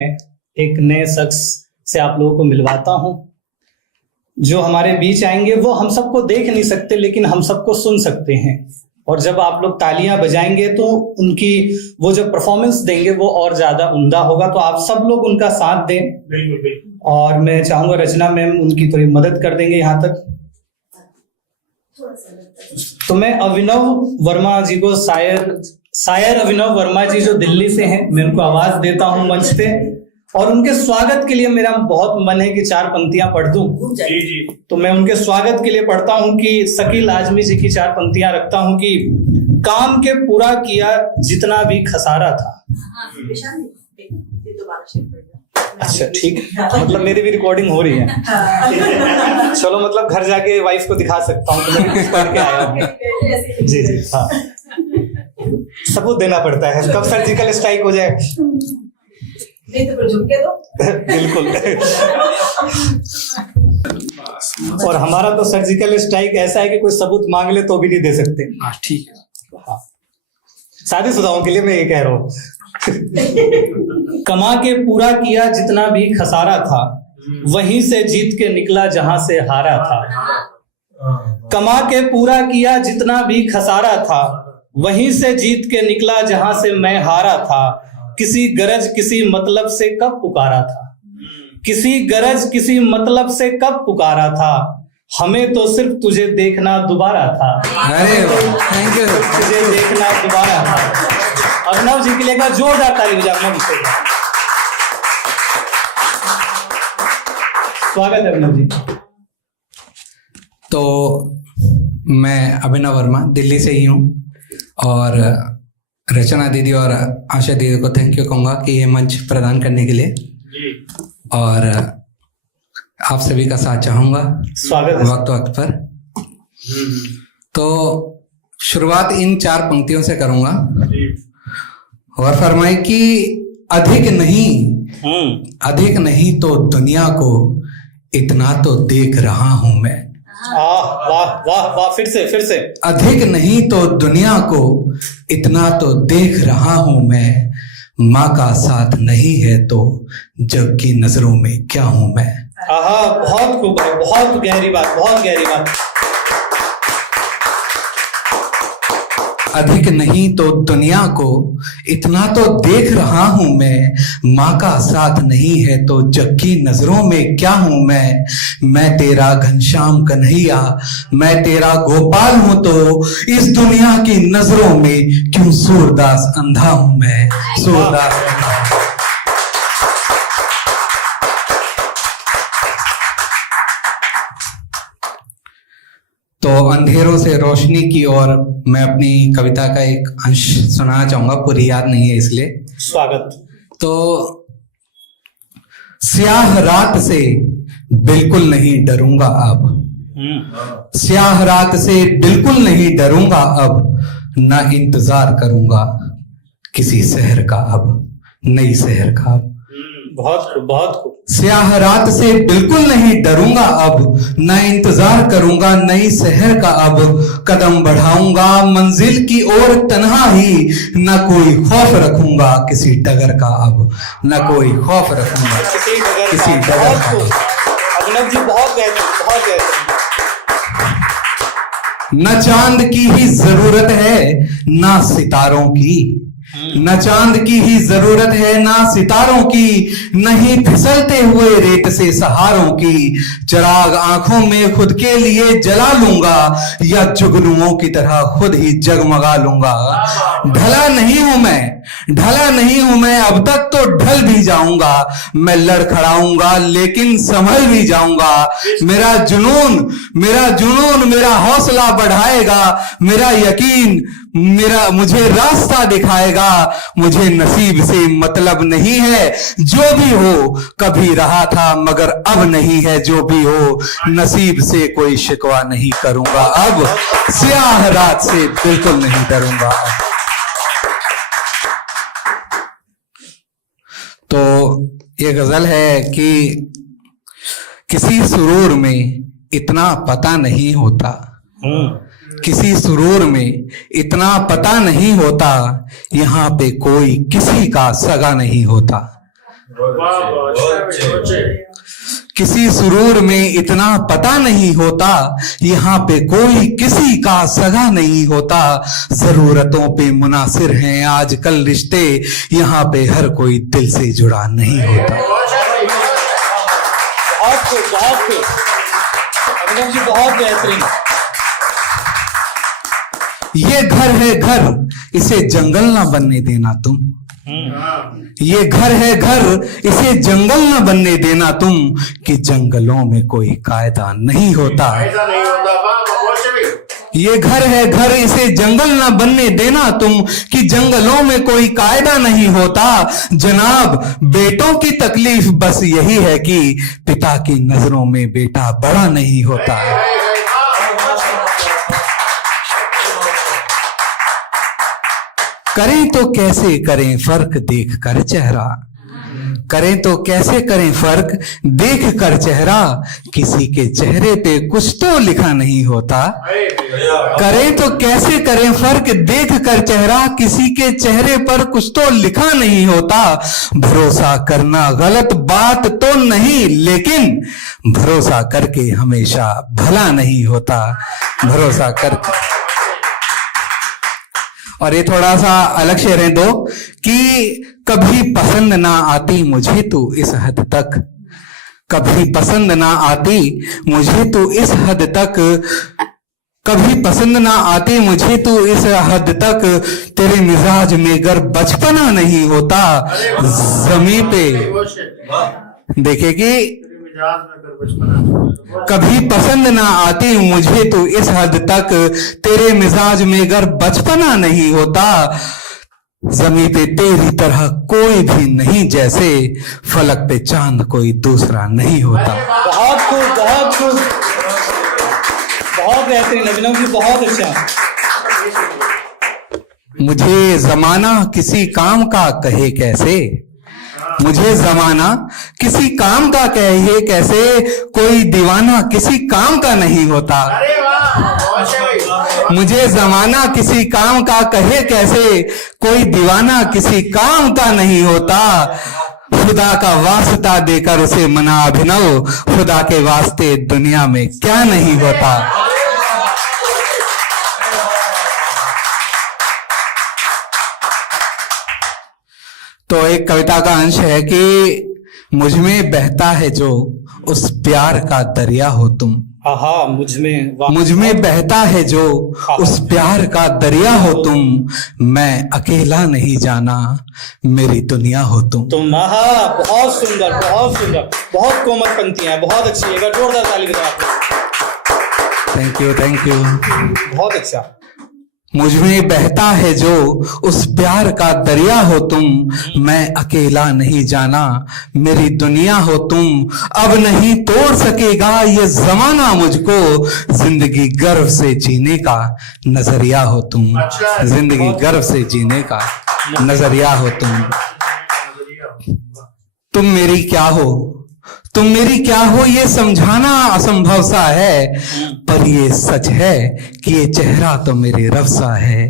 एक नए शख्स से आप लोगों को मिलवाता हूं। जो हमारे बीच आएंगे वो हम सबको देख नहीं सकते, लेकिन हम सबको सुन सकते हैं। और जब आप लोग तालियां बजाएंगे तो उनकी वो जो परफॉर्मेंस देंगे वो और ज्यादा उम्दा होगा। तो आप सब लोग उनका साथ दें। बिल्कुल। और मैं चाहूंगा रचना मैम उनकी थोड़ी मदद कर देंगे यहाँ तक। तो मैं अभिनव वर्मा जी को, शायर अभिनव वर्मा जी जो दिल्ली से हैं, मैं उनको आवाज देता हूं मंच पे। और उनके स्वागत के लिए मेरा बहुत मन है कि 4 पंक्तियां पढ़ दूं। जी। तो मैं उनके स्वागत के लिए पढ़ता हूं कि शकील आजमी जी की 4 पंक्तियां रखता हूं कि काम के पूरा किया जितना भी खसारा था। अच्छा ठीक है, मतलब मेरी भी रिकॉर्डिंग हो रही है। चलो, मतलब घर जाके वाइफ को दिखा सकता हूँ कि मैं कुछ पढ़ के आया हूँ। जी जी हाँ, सबूत देना पड़ता है, कब सर्जिकल स्ट्राइक हो जाए। नहीं तो झुक के दो। बिल्कुल। और हमारा तो सर्जिकल स्ट्राइक ऐसा है कि कोई सबूत मांग ले तो भी नहीं दे सकते। हाँ ठीक है। हाँ, शादीशुदाओं के लिए मैं ये कह रहा हूँ। कमा के पूरा किया जितना भी खसारा था, वहीं से जीत के निकला जहां से हारा था। कमा के पूरा किया जितना भी खसारा था, वहीं से जीत के निकला जहां से मैं हारा था। किसी गरज किसी मतलब से कब पुकारा था, किसी गरज किसी मतलब से कब पुकारा था। हमें तो सिर्फ तुझे देखना दोबारा था। अरे थैंक यू। तुझे देखना दोबारा था। अभिनव जी के लिए जोरदार ताली बजाना मुझसे। स्वागत है अभिनव जी। तो मैं अभिनव वर्मा दिल्ली से ही हूँ और रचना दीदी और आशा दीदी को थैंक यू कहूँगा कि ये मंच प्रदान करने के लिए। और आप सभी का साथ चाहूँगा स्वागत वक्त वक्त पर। तो शुरुआत इन 4 पंक्तियों से करूँगा। और फरमाए कि अधिक नहीं तो दुनिया को इतना तो देख रहा हूं मैं। वाह वाह वाह, फिर से। अधिक नहीं तो दुनिया को इतना तो देख रहा हूं मैं। माँ का साथ नहीं है तो जग की नजरों में क्या हूं मैं। बहुत खूब है, बहुत गहरी बात। अधिक नहीं तो दुनिया को इतना तो देख रहा हूं मैं। माँ का साथ नहीं है तो जग की नजरों में क्या हूं मैं तेरा घनश्याम कन्हैया, मैं तेरा गोपाल हूं तो इस दुनिया की नजरों में क्यों सूरदास अंधा हूं मैं। सूरदास तो अंधेरों से रोशनी की ओर मैं अपनी कविता का एक अंश सुनाना चाहूंगा, पूरी याद नहीं है इसलिए। स्वागत। तो स्याह रात से बिल्कुल नहीं डरूंगा अब। स्याह रात से बिल्कुल नहीं डरूंगा अब। ना इंतजार करूंगा किसी शहर का अब, नई शहर का अब। बहुत खूब। स्याह रात से बिल्कुल नहीं डरूंगा अब। न इंतजार करूंगा नई शहर का अब। कदम बढ़ाऊंगा मंजिल की ओर तन्हा ही। न कोई खौफ रखूंगा किसी डगर का अब। न कोई खौफ रखूंगा किसी डगर का। अभिनव जी बहुत गए। न चांद की ही जरूरत है ना सितारों की। न चांद की ही जरूरत है ना सितारों की। नहीं फिसलते हुए रेत से सहारों की। चिराग आंखों में खुद के लिए जला लूंगा या जुगनुओं की तरह खुद ही जगमगा लूंगा। ढला नहीं हूं मैं अब तक तो ढल भी जाऊंगा। मैं लड़खड़ाऊंगा लेकिन संभल भी जाऊंगा। मेरा जुनून मेरा हौसला बढ़ाएगा। मेरा यकीन मुझे रास्ता दिखाएगा। मुझे नसीब से मतलब नहीं है, जो भी हो कभी रहा था मगर अब नहीं है। जो भी हो नसीब से कोई शिकवा नहीं करूंगा अब। स्याह रात से बिल्कुल नहीं डरूंगा। तो ये गजल है कि किसी सुरूर में इतना पता नहीं होता। किसी सुरूर में इतना पता नहीं होता। यहाँ पे कोई किसी का सगा नहीं होता। किसी सुरूर में इतना पता नहीं होता, यहाँ पे कोई किसी का सगा नहीं होता। जरूरतों पे मुनासिर हैं आजकल रिश्ते, यहाँ पे हर कोई दिल से जुड़ा नहीं होता। बहुत खूब अभिनव जी, बहुत बेहतरीन। ये घर है घर, इसे जंगल ना बनने देना तुम। ये घर है घर, इसे जंगल ना बनने देना तुम, कि जंगलों में कोई कायदा नहीं होता। ये घर है घर, इसे जंगल ना बनने देना तुम, कि जंगलों में कोई कायदा नहीं होता। जनाब, बेटों की तकलीफ बस यही है कि पिता की नजरों में बेटा बड़ा नहीं होता। करें तो कैसे करें फर्क देख कर चेहरा, करें तो कैसे करें फर्क देख कर चेहरा, किसी के चेहरे पे कुछ तो लिखा नहीं होता। करें तो कैसे करें फर्क देख कर चेहरा, किसी के चेहरे पर कुछ तो लिखा नहीं होता। भरोसा करना गलत बात तो नहीं, लेकिन भरोसा करके हमेशा भला नहीं होता। भरोसा करके। और ये थोड़ा सा अलग शेर है दो, कि कभी पसंद ना आती मुझे तू इस हद तक, कभी पसंद ना आती मुझे तू इस हद तक, कभी पसंद ना आती मुझे तू इस हद तक, तेरे मिजाज में गर बचपना नहीं होता। जमी पे देखे कि कभी पसंद ना आती मुझे तो इस हद तक, तेरे मिजाज में गर बचपना नहीं होता। जमीन पे तेरी तरह कोई भी नहीं, जैसे फलक पे चांद कोई दूसरा नहीं होता। बहुत खूब, बहुत खूब, बहुत बेहतरीन अभिनव जी, बहुत अच्छा। मुझे जमाना किसी काम का कहे कैसे, मुझे जमाना किसी काम का कहे कैसे, कोई दीवाना किसी काम का नहीं होता। मुझे जमाना किसी काम का कहे कैसे, कोई दीवाना किसी काम का नहीं होता। खुदा का वास्ता देकर उसे मना अभिनव, खुदा के वास्ते दुनिया में क्या नहीं होता। तो एक कविता का अंश है कि मुझ में बहता है जो उस प्यार का दरिया हो तुम। हाँ, मुझ में बहता है जो उस प्यार का दरिया हो तुम, मैं अकेला नहीं जाना मेरी दुनिया हो तुम। बहुत सुंदर, बहुत सुंदर, बहुत कोमल पंक्तियां, बहुत अच्छी। एक जोरदार ताली बजाओ। थैंक यू, थैंक यू, बहुत अच्छा। मुझ में बहता है जो उस प्यार का दरिया हो तुम, मैं अकेला नहीं जाना मेरी दुनिया हो तुम। अब नहीं तोड़ सकेगा ये जमाना मुझको, जिंदगी गर्व से जीने का नजरिया हो तुम। जिंदगी गर्व से जीने का नजरिया हो तुम। तुम मेरी क्या हो, तुम मेरी क्या हो ये समझाना असंभव सा है, पर ये सच है कि ये चेहरा तो मेरे रब सा है।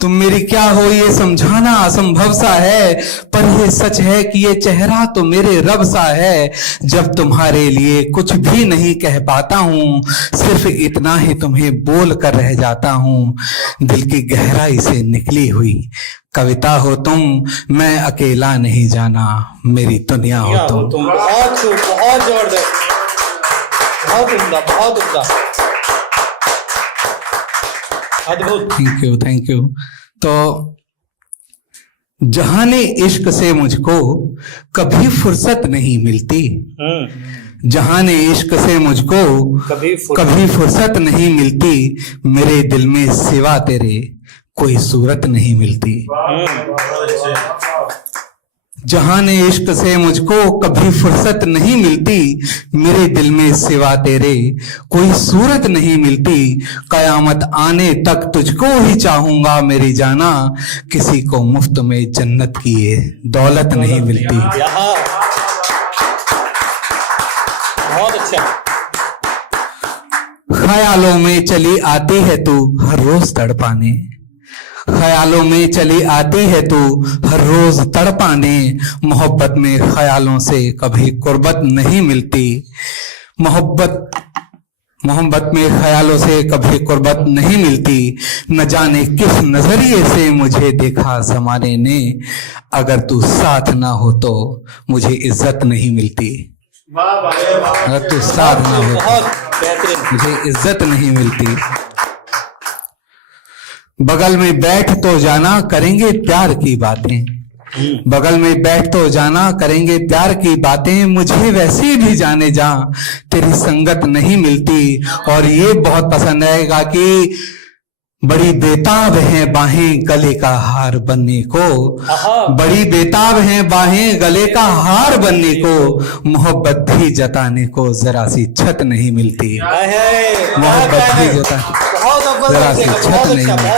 तुम मेरी क्या हो ये समझाना असंभव सा है, पर ये सच है कि ये चेहरा तो मेरे रब सा है। जब तुम्हारे लिए कुछ भी नहीं कह पाता हूँ, सिर्फ इतना ही तुम्हें बोल कर रह जाता हूँ। दिल की गहराई से निकली हुई कविता हो तुम, मैं अकेला नहीं जाना मेरी दुनिया हो तुम। बहुत खूब, बहुत जबरदस्त, बहुत उम्दा, बहुत उम्दा, अद्भुत। Thank you, thank you. तो जहाने इश्क से मुझको कभी फुर्सत नहीं मिलती, जहाने इश्क से मुझको कभी फुर्सत नहीं मिलती, मेरे दिल में सिवा तेरे कोई सूरत नहीं मिलती। जहाने इश्क से मुझको कभी फुर्सत नहीं मिलती, मेरे दिल में सिवा तेरे कोई सूरत नहीं मिलती। कयामत आने तक तुझको ही चाहूंगा मेरी जाना, किसी को मुफ्त में जन्नत की ये दौलत नहीं मिलती। बहुत अच्छा। ख्यालों में चली आती है तू हर रोज तड़पाने, ख्यालों में चली आती है तू हर रोज तड़पाने, मोहब्बत में ख्यालों से कभी कुर्बत नहीं मिलती। मोहब्बत में ख्यालों से कभी कुर्बत नहीं मिलती। न जाने किस नजरिए से मुझे देखा जमाने ने, अगर तू साथ ना हो तो मुझे इज्जत नहीं मिलती। अगर तू साथ ना हो बहुत बेहतरीन। तो मुझे इज्जत नहीं मिलती। बगल में बैठ तो जाना करेंगे प्यार की बातें, बगल में बैठ तो जाना करेंगे प्यार की बातें, मुझे वैसे भी जाने जा तेरी संगत नहीं मिलती। और ये बहुत पसंद आएगा कि बड़ी बेताब हैं बाहें गले का हार बनने को, बड़ी बेताब हैं बाहें गले का हार बनने को, मोहब्बत भी जताने को जरा सी छत नहीं मिलती। मोहब्बत भी जरा सी छत नहीं मिलती।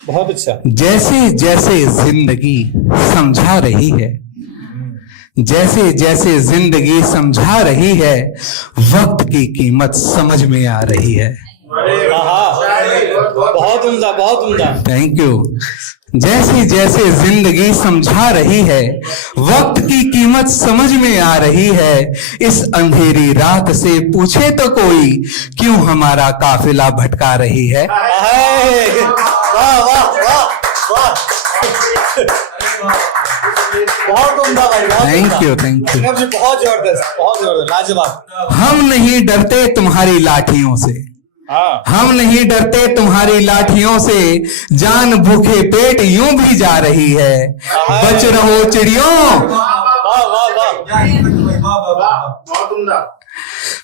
बहुत अच्छा। जैसे जैसे जिंदगी समझा रही है, जैसे जैसे जिंदगी समझा रही है, वक्त की कीमत समझ में आ रही है। बहुत उम्दा, बहुत उम्दा। Thank you. जैसे जैसे जिंदगी समझा रही है, वक्त की कीमत समझ में आ रही है। इस अंधेरी रात से पूछे तो कोई क्यों हमारा काफिला भटका रही है। वाह वाह वाह वाह, बहुत उम्दा भाई, थैंक यू थैंक यू। बहुत जबरदस्त, बहुत जबरदस्त, लाजवाब। हम नहीं डरते तुम्हारी लाठियों से, हम नहीं डरते तुम्हारी लाठियों से, जान भूखे पेट यूं भी जा रही है। बच रहो चिड़ियों, वाह वाह वाह, बहुत उम्दा।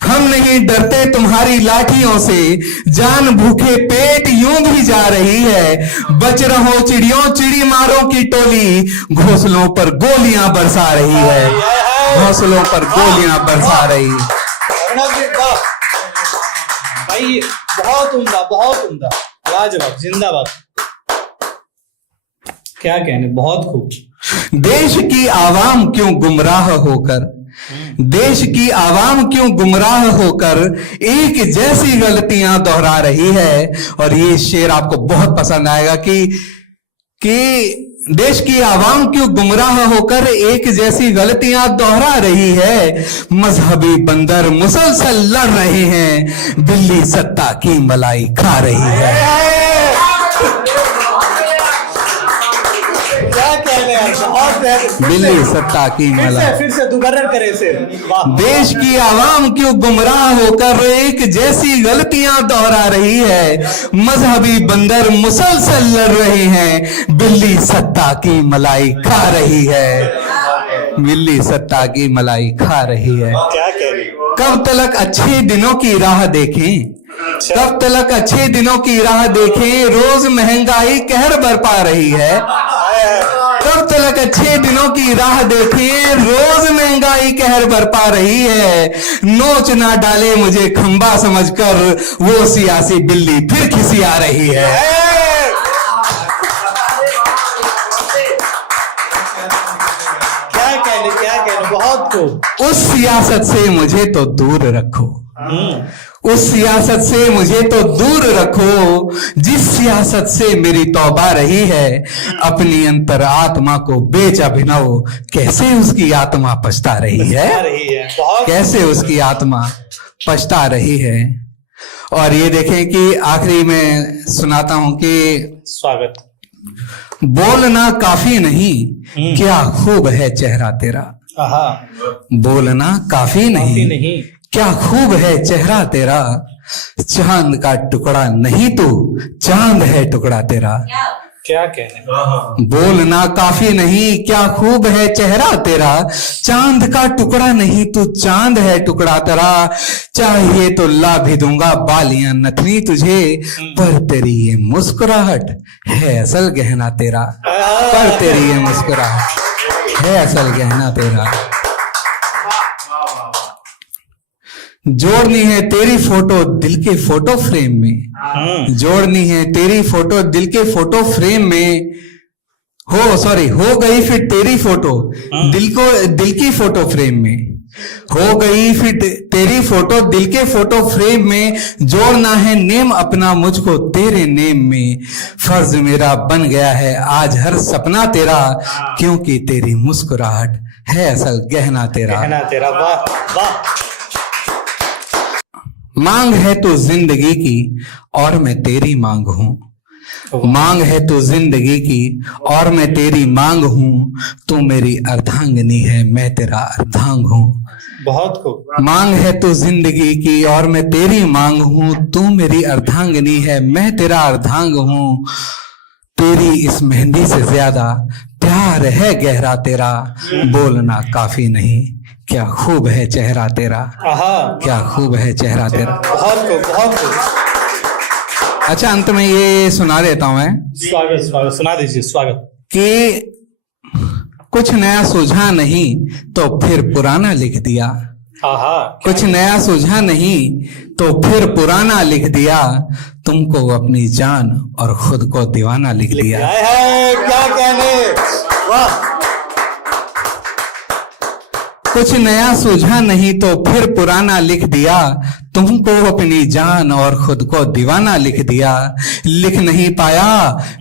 हम नहीं डरते तुम्हारी लाठियों से, जान भूखे पेट यूं भी जा रही है। बच रहो चिड़ियों, चिड़ी मारों की टोली घोंसलों पर गोलियां बरसा रही है, घोंसलों पर गोलियां बरसा रही है। भाई बहुत उम्दा, बहुत उम्दा, लाजवाब, जिंदाबाद। क्या कहने, बहुत खूब। देश की आवाम क्यों गुमराह होकर, देश की आवाम क्यों गुमराह होकर एक जैसी गलतियां दोहरा रही है। और ये शेर आपको बहुत पसंद आएगा कि देश की आवाम क्यों गुमराह होकर एक जैसी गलतियां दोहरा रही है। मजहबी बंदर मुसलसल लड़ रहे हैं, बिल्ली सत्ता की मलाई खा रही है। क्या कहने यार, बहुत बेहतरीन। बिल्ली सत्ता की मलाई। फिर से दोबारा करे इसे। देश की आवाम क्यों गुमराह होकर एक जैसी गलतियां दोहरा रही है। मजहबी बंदर मुसलसल लड़ रहे हैं, बिल्ली सत्ता की मलाई खा रही है। बिल्ली सत्ता की मलाई खा रही है। क्या कह रही? कब तलक अच्छे दिनों की राह देखें, कब तलक अच्छे दिनों की राह देखें, रोज महंगाई कहर बरपा रही है। कब तलक अच्छे दिनों की राह देखें, रोज महंगाई कहर बरपा रही है। नोच ना डाले मुझे खंबा समझकर, वो सियासी बिल्ली फिर खिसिया रही है। क्या कहने, बहुत खूब। उस सियासत से मुझे तो दूर रखो, उस सियासत से मुझे तो दूर रखो, जिस सियासत से मेरी तौबा रही है। अपनी अंतर आत्मा को बेच अभिनव, कैसे उसकी आत्मा पछता रही है, कैसे उसकी आत्मा पछता रही है। और ये देखें कि आखिरी में सुनाता हूं कि स्वागत। बोलना काफी नहीं, क्या खूब है चेहरा तेरा। बोलना काफी नहीं, क्या खूब है चेहरा तेरा। चांद का टुकड़ा नहीं तू, चांद है टुकड़ा तेरा। क्या कहने। बोलना काफी नहीं, क्या खूब है चेहरा तेरा। चांद का टुकड़ा नहीं तू, चांद है टुकड़ा तेरा। चाहिए तो ला भी दूंगा बालियां नथनी तुझे, पर तेरी ये मुस्कुराहट है असल गहना तेरा। पर तेरी ये मुस्कुराहट है असल गहना तेरा। जोड़नी है तेरी फोटो दिल के फोटो फ्रेम में, जोड़नी है तेरी फोटो दिल के फोटो फ्रेम में। हो गई फिर तेरी फोटो दिल की फोटो फ्रेम में। हो गई फिट तेरी फोटो दिल के फोटो फ्रेम में, जोड़ना है नेम अपना मुझको तेरे नेम में। फर्ज मेरा बन गया है आज हर सपना तेरा, क्योंकि तेरी मुस्कुराहट है असल गहना तेरा। कहना तेरा, वाह वाह। मांग है तो जिंदगी की और मैं तेरी मांग हूं, मांग है तो जिंदगी की और मैं तेरी मांग हूं। तू मेरी अर्धांगिनी है मैं तेरा अर्धांग हूं। बहुत खूब। मांग है तो जिंदगी की और मैं तेरी मांग हूं, तू मेरी अर्धांगिनी है मैं तेरा अर्धांग हूं। तेरी इस मेहंदी से ज्यादा प्यार है गहरा तेरा, बोलना काफी नहीं क्या खूब है चेहरा तेरा, आहा, क्या खूब है चेहरा तेरा। बहुत खूब, बहुत खूब। अच्छा, अंत में ये सुना देता हूं मैं स्वागत, स्वागत, सुना दीजिए, स्वागत। कि कुछ नया सूझा नहीं तो फिर पुराना लिख दिया, आहा, कुछ नया सूझा नहीं तो फिर पुराना लिख दिया। तुमको अपनी जान और खुद को दीवाना लिख दिया। हाय हाय, क्या कहने, वाह। कुछ नया सूझा नहीं तो फिर पुराना लिख दिया, तुमको अपनी जान और खुद को दीवाना लिख दिया। लिख नहीं पाया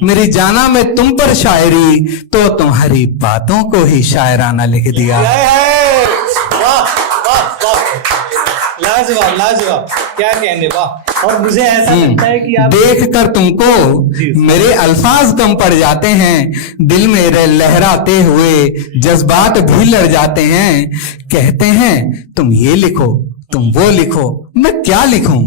मेरी जाना में तुम पर शायरी, तो तुम्हारी बातों को ही शायराना लिख दिया। हाय हाय, वाह वाह वाह, लाजवाब लाजवाब, क्या कहने, वाह। और मुझे ऐसा लगता है कि आप देख कर तुमको जी। मेरे अल्फाज कम पड़ जाते हैं, दिल मेरे लहराते हुए जज्बात भी लड़ जाते हैं। कहते हैं तुम ये लिखो तुम वो लिखो, मैं क्या लिखूं।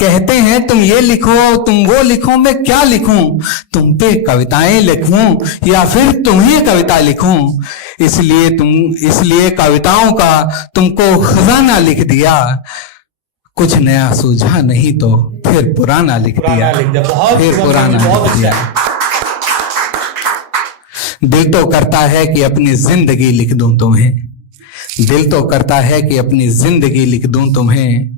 कहते हैं तुम ये लिखो तुम वो लिखो, मैं क्या लिखूं। तुम पे कविताएं लिखूं या फिर तुम्हें कविता लिखूं। इसलिए कविताओं का तुमको खजाना लिख दिया। कुछ नया सूझा नहीं तो फिर पुराना लिख दिया, बहुत फिर पुराना बहुत लिख दिया। दिल तो करता है कि अपनी जिंदगी लिख दूं तुम्हें, दिल तो करता है कि अपनी जिंदगी लिख दूं तुम्हें,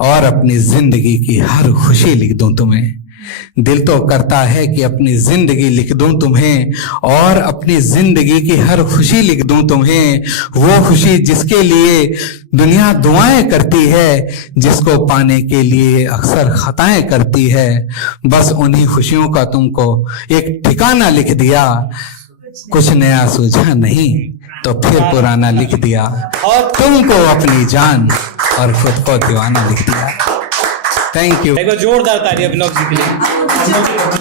और अपनी जिंदगी की हर खुशी लिख दूं तुम्हें। दिल तो करता है कि अपनी जिंदगी लिख दूं तुम्हें, और अपनी जिंदगी की हर खुशी लिख दूं तुम्हें। वो खुशी जिसके लिए दुनिया दुआएं करती है, जिसको पाने के लिए अक्सर खताएं करती है। बस उन्हीं खुशियों का तुमको एक ठिकाना लिख दिया। कुछ नया सूझा नहीं तो फिर पुराना लिख दिया, तुमको अपनी जान और खुद को दीवाना लिख दिया। Thank you. एक बार जोरदार ताली अभिनव जी के लिए।